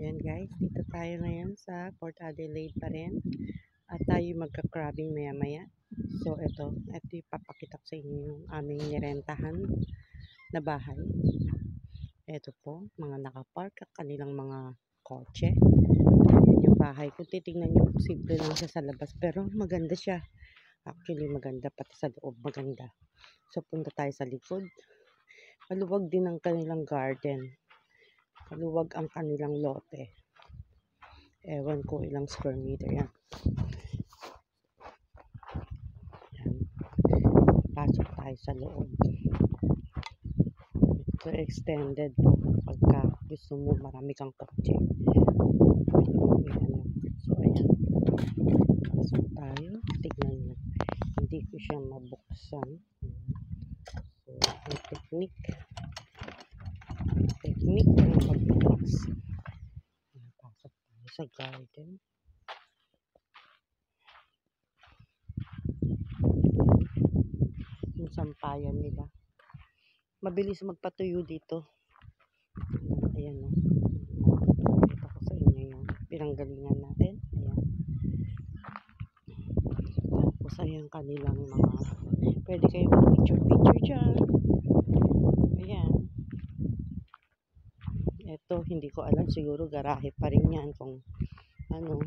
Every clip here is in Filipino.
Ayan guys, dito tayo ngayon sa Port Adelaide pa rin. At tayo magka-crabbing maya maya. So ito ipapakita ko sa inyo yung aming nirentahan na bahay. Ito po, mga nakapark at kanilang mga kotse. Ayan yung bahay. Kung titignan nyo, simple lang siya sa labas. Pero maganda siya. Actually maganda, pati sa loob maganda. So punta tayo sa likod. Maluwag din ang kanilang garden. Maluwag ang kanilang lote. Ewan ko ilang square meter yan. Yan. Pasok tayo sa loob. Ito extended po. Pagka gusto mo marami kang kotse. So ayan. Pasok tayo. Tignan nyo. Hindi ko siya mabuksan. So yung technique ng pagbukas. Pasok tayo sa garden. Yung sampayan nila. Mabilis magpatuyo dito. Ayan o. Ito ko sa inyo yung pinanggalingan natin. Ayan. Tapos ayan kanilang mga pwede kayo picture dyan. Ayan. Ito hindi ko alam, siguro garahe pa rin yan kung ano,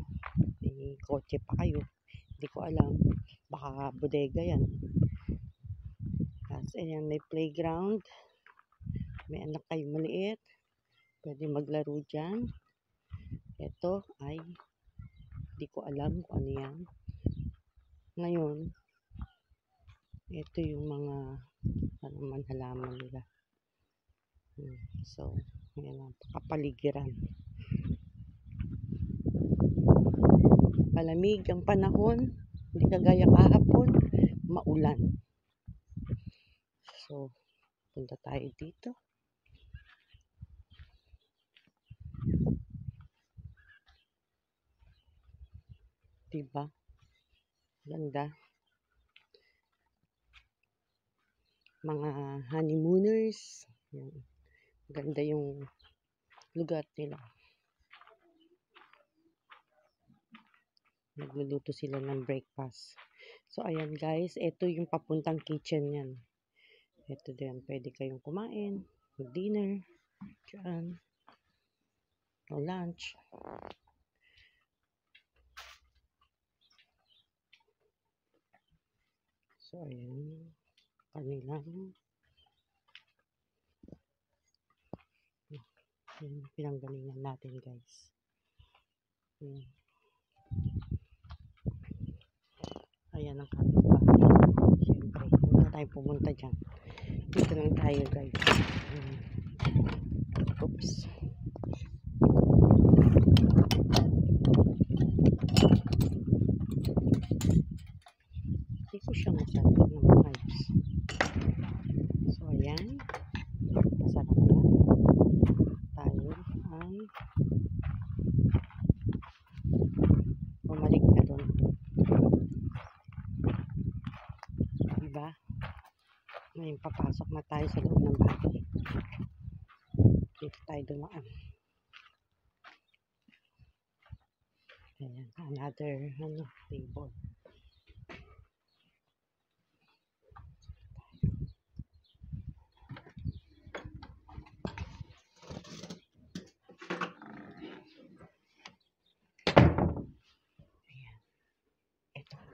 may kotse pa kayo. Hindi ko alam. Baka bodega yan. Tapos ayan, may playground. May anak kayo maliit. Pwede maglaro dyan. Ito ay hindi ko alam kung ano yan. Ngayon, ito yung mga halaman nila. So, ayan ang kapaligiran. Malamig ang panahon. Hindi kagaya kahapon. Maulan. So, punta tayo dito. Diba? Ganda. Mga honeymooners. Yan. Ganda yung lugar nila. Nagluluto sila ng breakfast. So, ayan guys. Ito yung papuntang kitchen yan. Ito din. Pwede kayong kumain. Mag-dinner. Diyan. O lunch. So, ayan. Kanilang pinanggalingan natin guys. Ayan ang kapitbahay. Siyempre, hindi na tayo pumunta dyan. Dito lang tayo guys. Oops. Hindi ko siya masyado ng vibes. So ayan. Masarap na. Tayo ay bumalik na doon. Diba? Ngayon papasok na tayo sa loob ng bahay. Dito tayo dumaan. Ayan. Another table.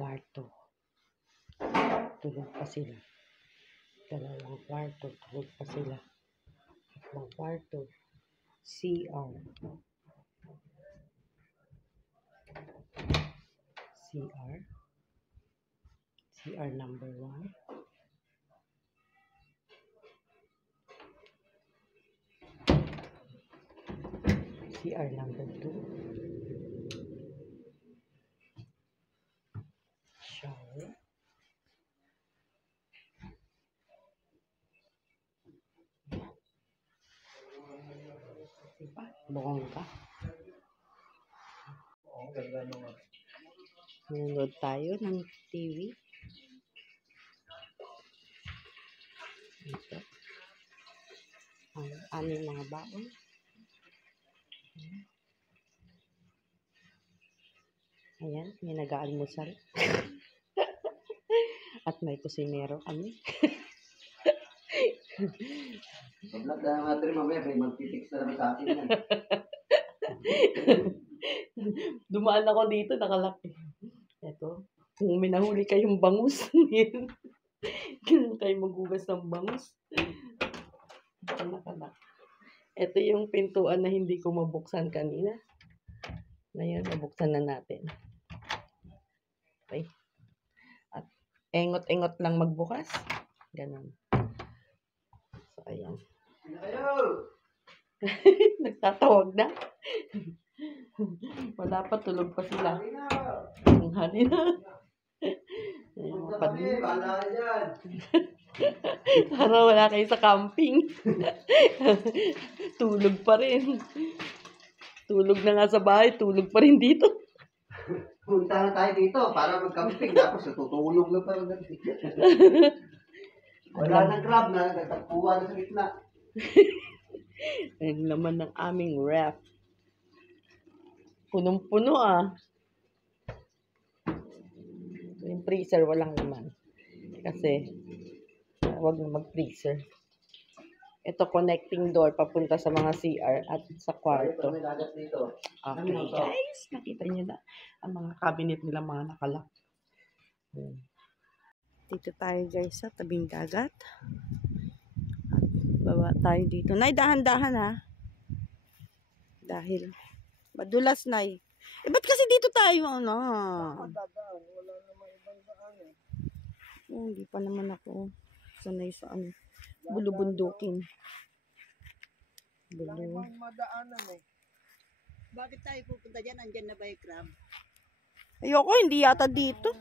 Kwarto. Tulog pa sila. Dalawang kwarto. Tulog pa sila. Tatlong kwarto. CR. CR. CR number 1. CR number 2. Shower. Diba? Bongga. Nanonood tayo ng TV. Ito. Ang aming mga baon. Ayan, may nag-aalmusal. At may kusinero kami. Pag-vlog na natin mamaya, may magtitix na naman sa akin yan. Dumaan ako dito, nakalaki. Ito, kung may nahuli kayong bangus, ganun kayo maghugas ng bangus. Anak-anak. Ito yung pintuan na hindi ko mabuksan kanina. Ngayon, mabuksan na natin. Okay. At engot-engot lang magbukas. Ganun. So, ayan. Nagtatawag na. Wala pa, tulog pa sila. Ang hali na. Para wala kayo sa camping. Tulog pa rin. Tulog na nga sa bahay, tulog pa rin dito. Punta na tayo dito para mag-camping. Tapos tutulog na pa rin. Wala nang crab na nagtagpuan sa gitna. Ang laman ng aming ref. Punong-puno ah. Yung freezer walang laman. Kasi wag na mag-freezer. Ito connecting door papunta sa mga CR at sa kwarto. May dagat dito. Okay guys, nakita niyo na ang mga cabinet nila mga nakalak. Dito tayo guys sa tabing dagat. At baba tayo dito. Nay, dahan-dahan ha. Dahil madulas, Nay. Ba't kasi dito tayo, ano? Wala namang ibang daan eh. Hindi pa naman ako sanay sa ano. Bulubundukin. Wala namang madaanan eh. Bakit tayo pupunta dyan? Andyan na ba yung crab? Ayoko, hindi yata dito.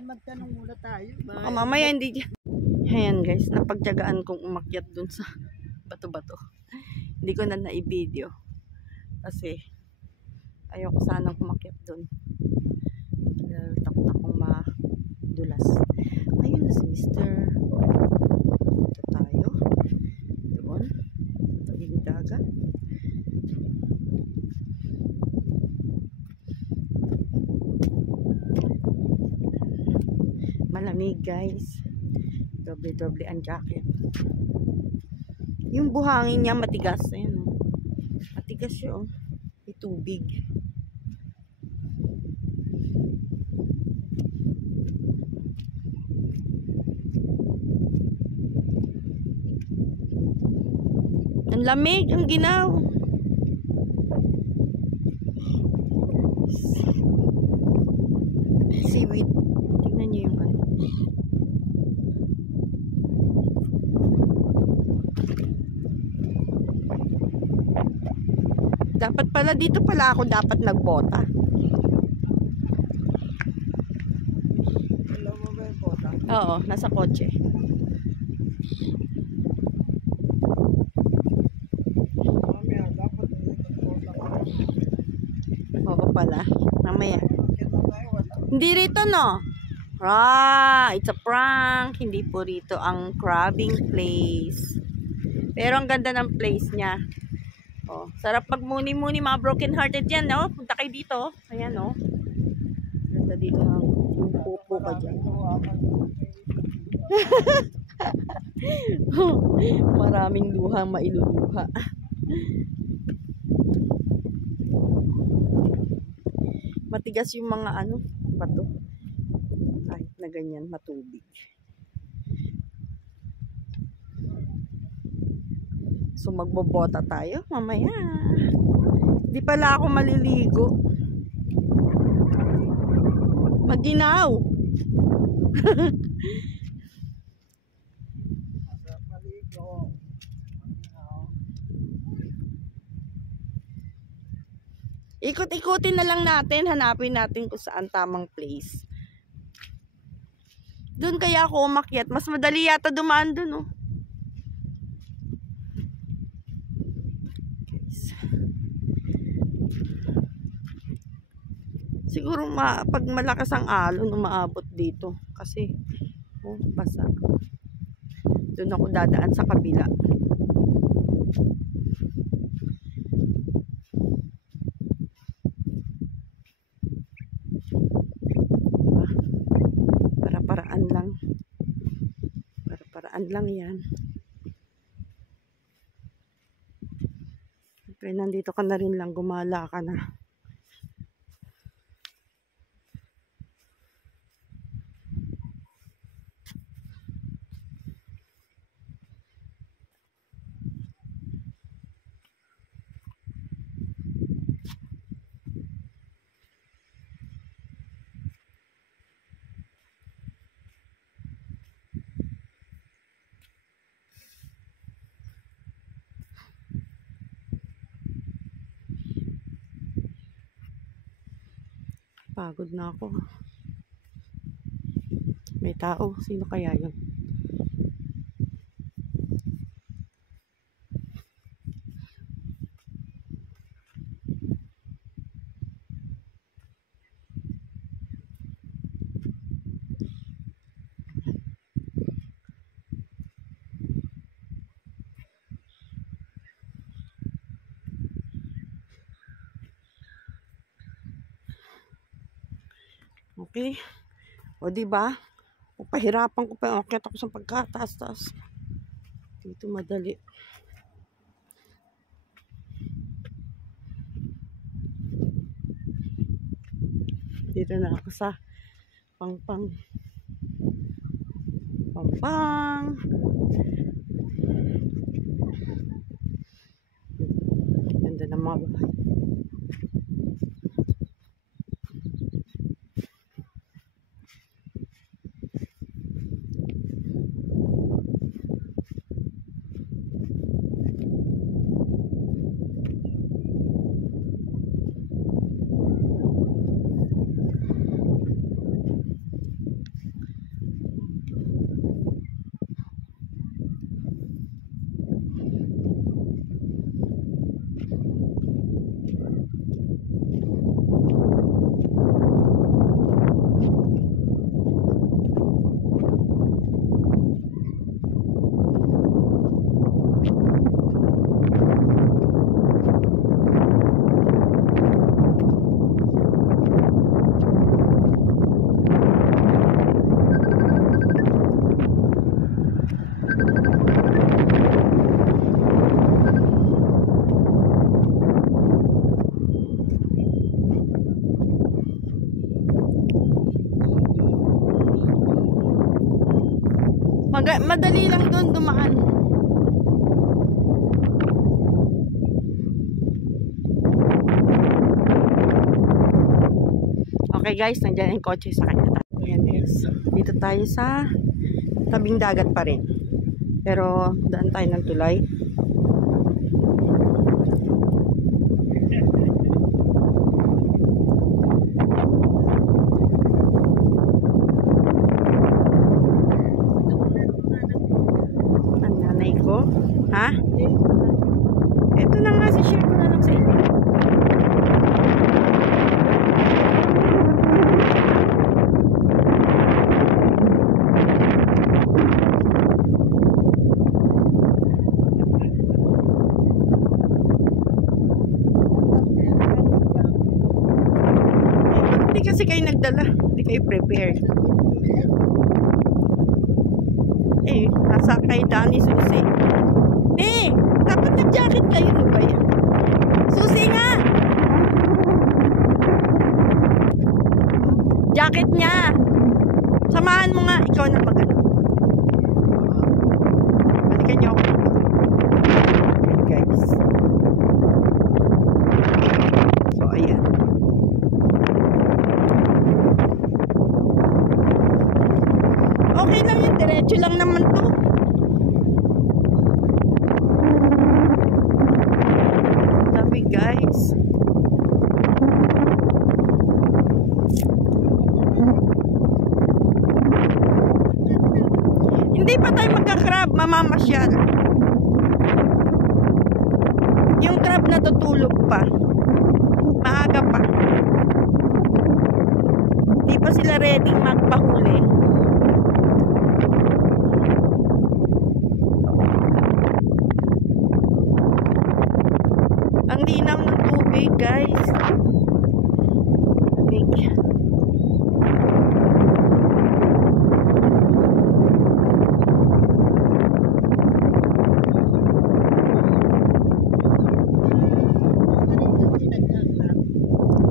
Magtanong muna tayo. Baka mamaya hindi dyan. Ayan guys, napagtyagaan kong umakyat dun sa bato-bato. Hindi ko na na-i-video. Kasi ayoko sanang umakyat dun. Takot akong madulas. Ayun na si Mr. Ito tayo. Doon. Tabing dagat. Malamig guys. Doble-doble ang jacket. Yung buhangin niya matigas. Ayun o. Matigas siya o. May tubig. Ang lamig, ang ginaw. Seaweed. Tingnan niyo yung ano. Dapat pala dito pala ako dapat nagbota. Alam mo ba yung bota? Oo, nasa kotse. Mamaya dapat nagbota ka. Oo pala. Mamaya. Kita tayo wala. Hindi rito no. It's a prank. Hindi po rito ang crabbing place. Pero ang ganda ng place niya. Oh, sarap magmuni-muni mga broken hearted yan, no? Punta kayo dito. Ayan, no? Ganda dito ng pupo ka dyan. Maraming luha mailuluha. Matigas yung mga ano, bato. Kahit na ganyan, matubig. So magbobota tayo mamaya. Di pala ako maliligo. Maginaw. Ikot-ikutin na lang natin, hanapin natin kung saan tamang place. Doon kaya ako umakyat, mas madali yata dumaan doon, oh. Siguro pag malakas ang alon, umaabot dito. Kasi, oh, basa. Doon ako dadaan sa kabila. lang yan. Siyempre, nandito ka na rin lang, gumala ka na. Pagod na ako. May tao. Sino kaya yun? Okay. O diba? Pahirapan ko pa. Akyat ako sa pagkataas-taas. Dito madali. Dito na ako sa Pangpang. Ganda ng mga bahay. Madali lang doon dumaan. Okay guys, nandiyan yung kotse sa kanya. Ayan guys. Dito tayo sa tabing dagat pa rin. Pero daan tayo ng tulay. Ha? Ito na nga, share ko na lang sa inyo. Hindi kasi kayo nagdala. Hindi kayo prepared. Nasa kay Danny Susi. Dapat nag-jacket kayo, no ba yan? Susi nga! Jacket niya! Samahan mo nga, ikaw na mag-ano. Balikan niyo ako. Ayan, guys. So, ayan. Okay lang yun, diretso lang naman to. Guys, hindi pa tayo magka-crab, mamamasyal. Yung crab na tutulog pa, maaga pa, hindi pa sila ready magpahuli. Ang linaw ng tubig, guys. Big.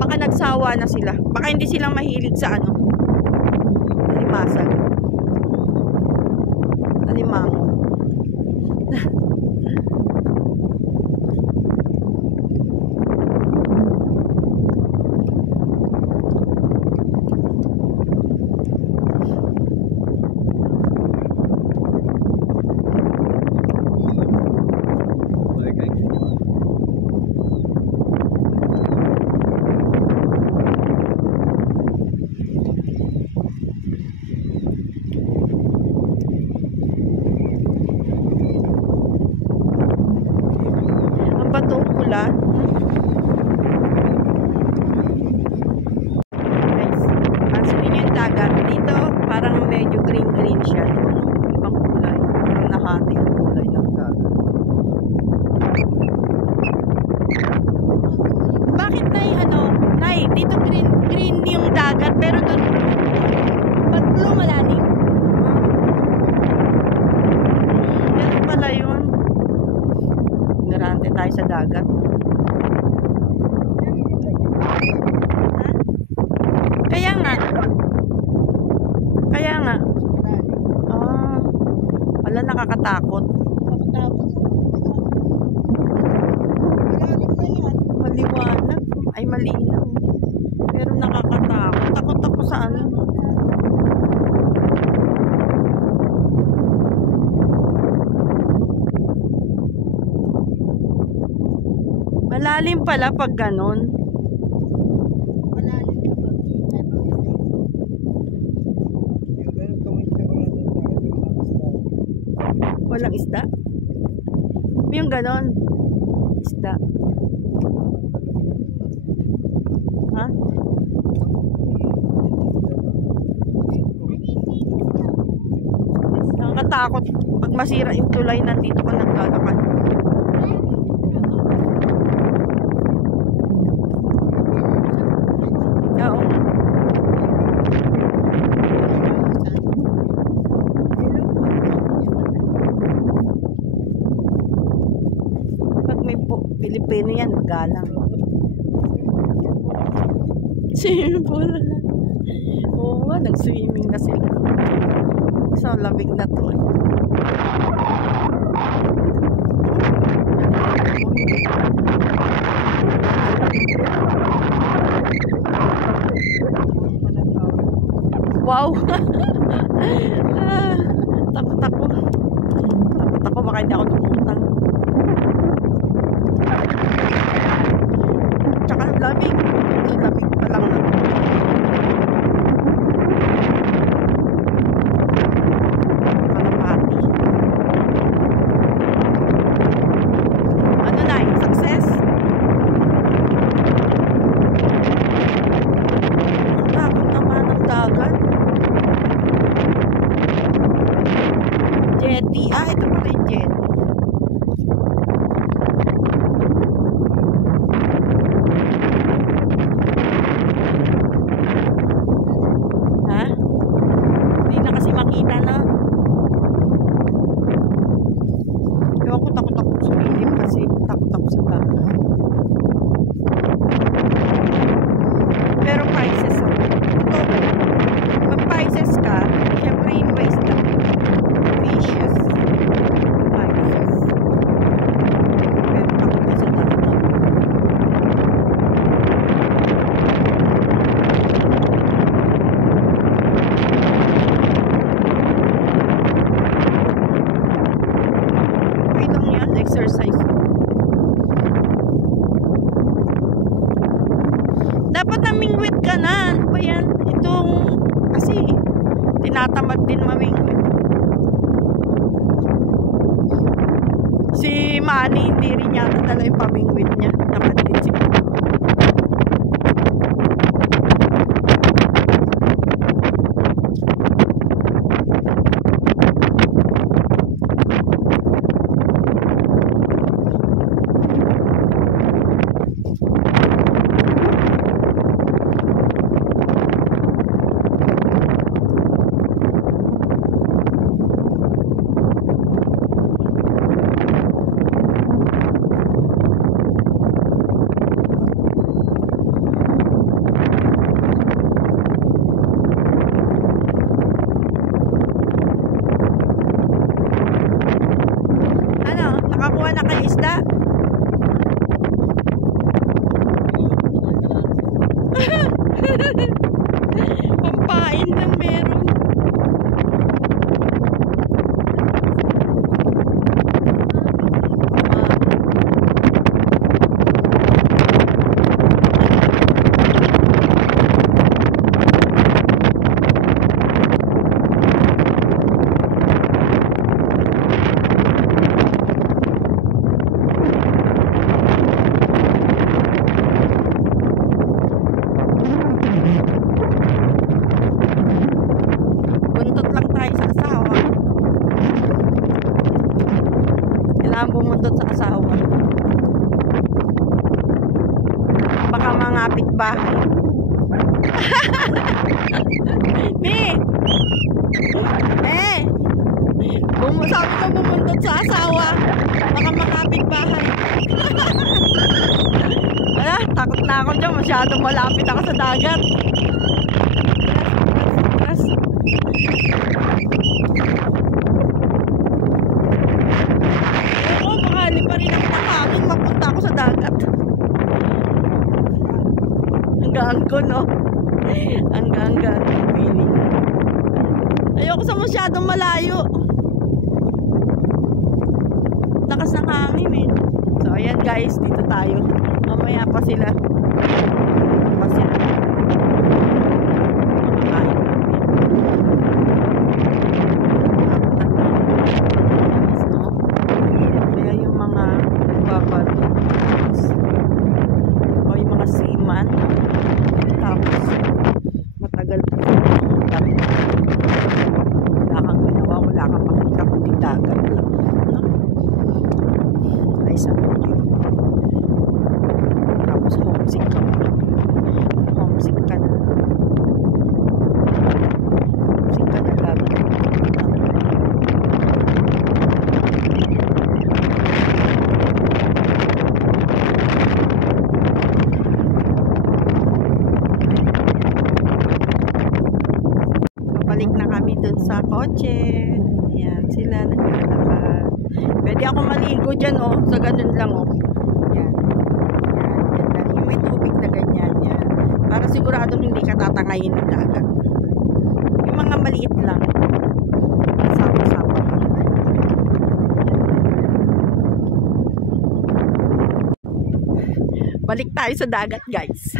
baka nagsawa na sila. Baka hindi sila mahilig sa ano. Limasag. Alimango. Ang batong pula. Guys, pansin niyo yung dagat. Dito, parang medyo green-green siya. Doon, ibang kulay. Parang nahati ang kulay ng dagat. Bakit, Nay, Nay, dito green yung dagat, pero doon, ba't blue malalim? Ganun pala yun. Ignorante tayo sa dagat. Ha? Kaya nga. Wala, nakakatakot. Maliwanag. Ay, malinaw. Pero nakakatakot. Takot ako sa ano. Malalim pala pag ganon. Walang isda? Yung ganon. Isda. Ha? Nakakatakot. Pag masira yung tulay, nandito ka naglalakad. Oo. Pag may Pilipino yan, magalang. Swimming pool. Oo nga, nag-swimming na sila. Sa labig na to. Wow! Takot ako. Takot ako, baka hindi ako lumutang. Tsaka lamig. Lamig pa lang na. Kalapati. Ano na, success? Takot naman ang dagat. Jetty. Ito pala yung jetty. Ha? Hindi na kasi makita na. Ewan ko, takot ako sumilip kasi takot ako sa dagat. Pero prices ako. Ito, pag prices ka, syempre invest lang. Vicious prices. Pero takot ka sa dagat. Okay lang yan, exercise. Dapat namingwit ka na. Ano ba yan? Itong, kasi, tinatamad din mamingwit. Si Manny, hindi rin yata dala yung pamingwit niya. Tamad din si kapitbahay. Sabi ko bumundot sa asawa. Baka makapit bahay. Takot na ako dyan. Masyadong malapit ako sa dagat. Oo, makali pa rin ang hangin. Mapunta ako sa dagat. Hanggang ko, no? Hanggang feeling. Ayoko sa masyadong malayo. Lakas ng hangin eh. So ayan guys, dito tayo. Mamaya pa sila. Makakain natin. Kaya yung mga nagbabalo o yung mga seaman, tapos matagal pa wala kang ginawa, wala kang makita kundi dagat lang. Tapos homesick ka na. Homesick ka na dagat. Babalik na kami dun sa kotse. Ayan sila naglalakad. Pwede ako maligo dyan, oh. Sa ganun lang, oh. Yan. Yan lang. Yung may tubig na ganyan, yan. Para siguradong hindi ka tatangayin ng dagat. Yung mga maliit lang. Sapa-sapa ka. Balik tayo sa dagat, guys.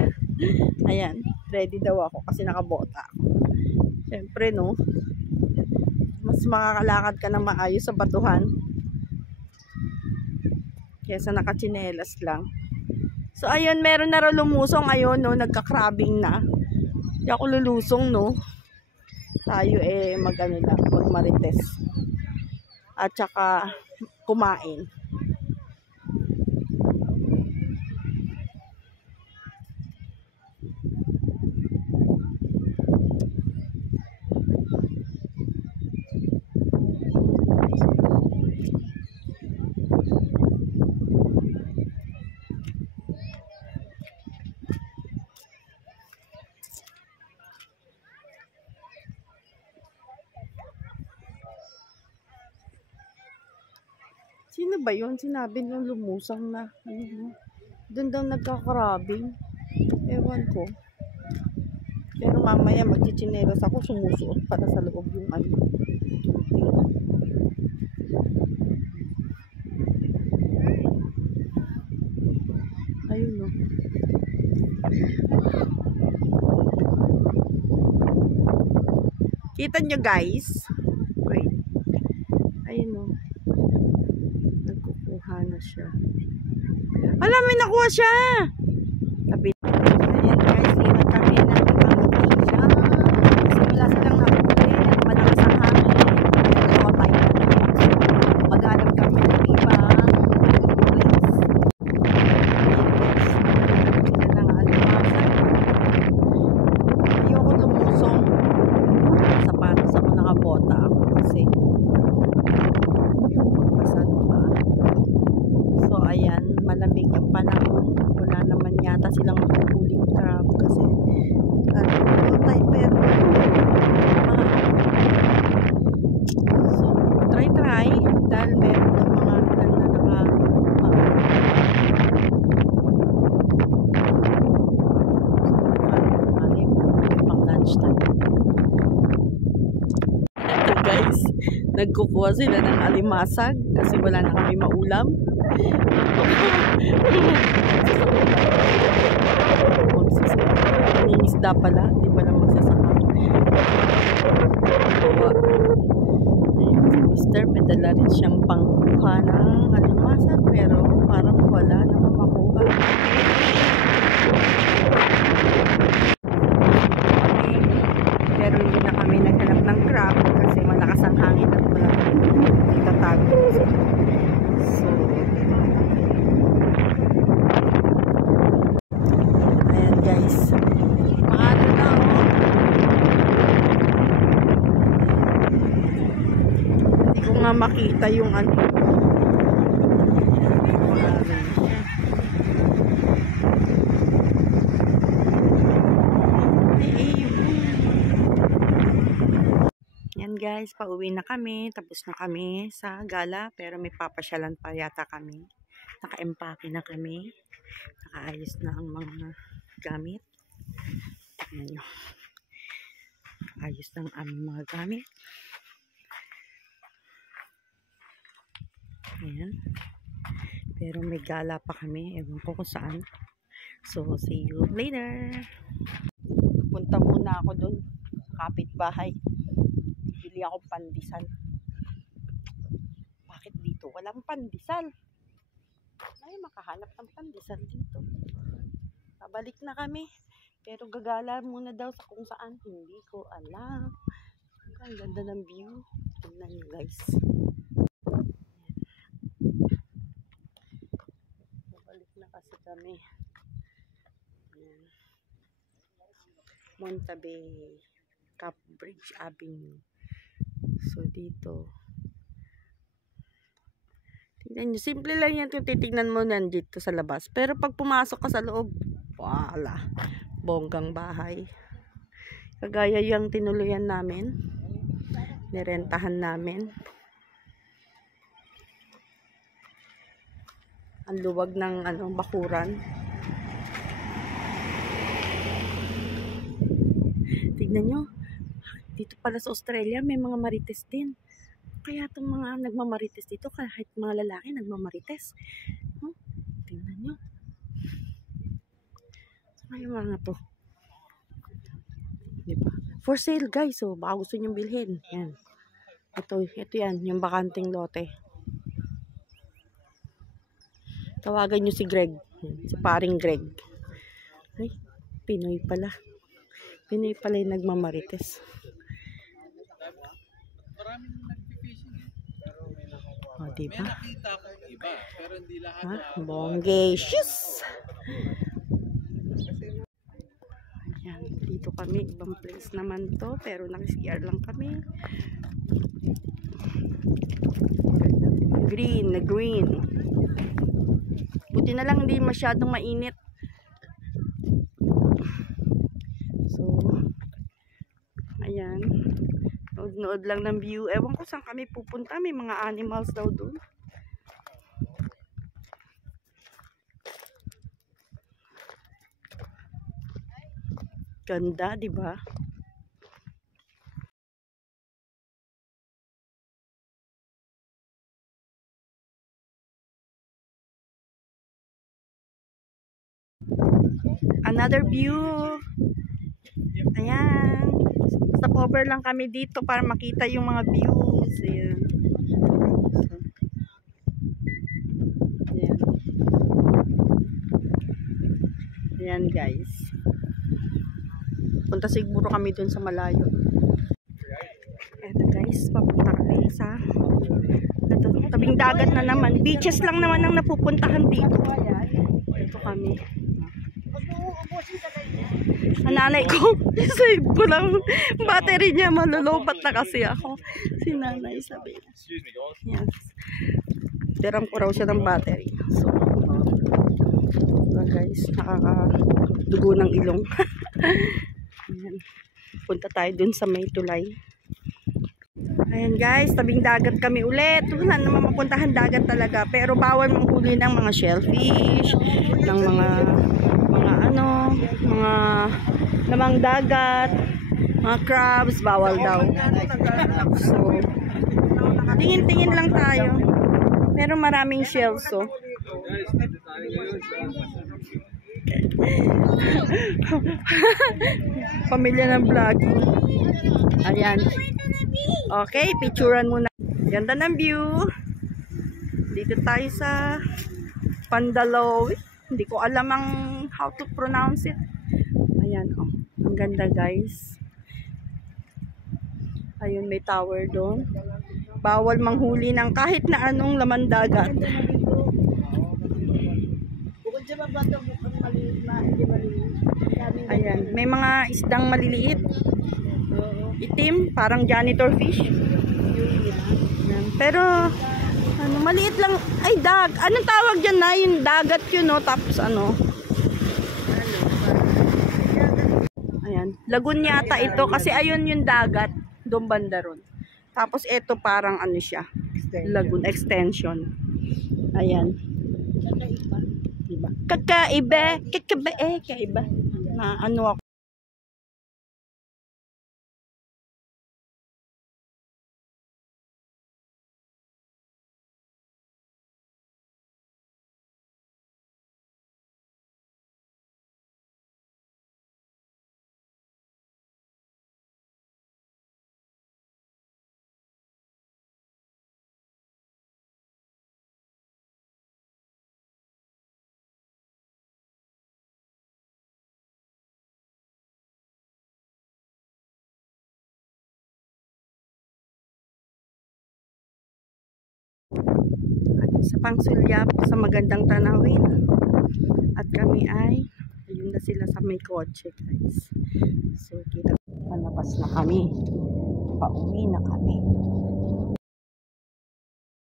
Ayan. Ready daw ako kasi nakabota ako. Siyempre, no. Mas makakalakad ka na maayos sa batuhan. Kesa nakachinelas lang. So, ayun, meron na raw lumusong. Ayun, no, nagka-crabbing na. Hindi ako lulusong, no. Tayo, mag-ano lang, mag-marites. At saka, kumain. Sino ba yun? Sinabi nung lumusang na. Doon daw nagkakarabing. Ewan ko. Pero mamaya magchichinelas ako. Sumusuot para sa loob yung ano. Ayun, no. Kita nyo guys? Wait. Ayun, no. Na siya. Alam, may nakuha siya. Tabi. Ayan guys, lipat kami ng ibang isya. Kasi wala silang nakuli. Malakas ang hangin. Nakapay na. Mag-alam kami ng ibang place. Ayan guys. Sila ng alimasa. Ayoko lumusong. Sapatos ako, nakabota ako kasi ayan, malamig yung panahon. Wala naman yata silang makukuling crab kasi low tide pero so, try dahil meron ng mga ilan na pang lunch time. Ito guys, nagkukuha sila ng alimasag kasi wala na kami maulam. Isda pala, di ba na magsasaka. Ayun, si Mr. may dala rin siyang pangkuha ng alimasa pero parang wala naman makuha. Pero hindi na kami naghanap ng crab kasi malakas ang hangin at wala itatago. So ayan guys, nga makita yung ano. Yan guys, pauwi na kami. Tapos na kami sa gala. Pero may papasyalan pa yata kami. Naka-empake na kami. Nakaayos na ang mga gamit. Ayan yun. Ayos ng aming mga gamit. Ayan. Pero may gala pa kami. Ewan ko kung saan. So, see you later. Punta muna ako dun. Kapitbahay. Bili ako pandesal. Bakit dito walang pandesal? Ay, makahanap ng pandesal dito. Pabalik na kami. Pero gagala muna daw sa kung saan. Hindi ko alam. Ang ganda ng view. Tingnan nyo guys. Pabalik na kasi kami. Ayan. Montabay. Capbridge Avenue. So, dito. Tingnan nyo. Simple lang yan kung titignan mo nandito sa labas. Pero pag pumasok ka sa loob, wala. Bonggang bahay. Kagaya yung tinuluyan namin. Nirentahan namin. Ang luwag ng bakuran. Tignan nyo. Dito pala sa Australia may mga marites din. Kaya itong mga nagmamarites dito, kahit mga lalaki nagmamarites. Tignan nyo. Ay, mga to. Diba? For sale guys. So, baka gusto nyo bilhin. Yan. Ito yan. Yung bakanting lote. Tawagan nyo si Greg. Si paring Greg. Ay, Pinoy pala. Pinoy pala yung nagmamarites. Maraming nag-fishing eh. O, diba? May nakita ko iba, pero hindi lahat. Bongacious! Ayan, dito kami. Ibang place naman to. Pero nag-CR lang kami. Green, na green. Buti na lang hindi masyadong mainit. So, ayan. Nood-nood lang ng view. Ewan ko saan kami pupunta. May mga animals daw doon. Ganda, di ba? Another view. Ayan. Stop over lang kami dito para makita yung mga views. Ayan. Ayan. Ayan guys. Punta siguro kami dun sa malayo. Eto guys, papunta kami sa tabing dagat na naman. Beaches lang naman ang napupuntahan dito. Ito kami. Ang nanay ko, save ko lang battery niya, malulobat na kasi ako. Si nanay sabi niya. Yes. Tiram ko raw siya ng battery. So, guys, nakakadugo ng ilong. Ayan. Punta tayo dun sa may tulay. Ayan guys, tabing dagat kami ulit. Wala naman mapuntahan dagat talaga. Pero bawal manghuli ng mga shellfish, ng mga lamang dagat, mga crabs, bawal daw. So, tingin-tingin lang tayo. Pero maraming shells, so. Pamilya ng vlogging. Ayan. Okay, picturean muna. Ganda ng view. Dito tayo sa Pandalaw. Hindi ko alam ang how to pronounce it. Ayan, oh. Ang ganda, guys. Ayun, may tower doon. Bawal manghuli ng kahit na anong laman dagat. Ayan, may mga isdang maliliit. Itim, parang janitor fish. Ayan. Pero, ano, maliit lang. Ay, anong tawag dyan na? Yung dagat yun, no? Tapos ano? Ayan. Lagoon yata ito. Kasi ayun yung dagat. Doon banda ron. Tapos ito parang ano siya. Lagoon. Extension. Ayan. Diba? Kakaiba. Kakaiba. Na ano ako. Sa pangsulyap sa magandang tanawin at kami ay ayun na sila sa may kotse guys. So kita palabas na kami, pauwi na kami.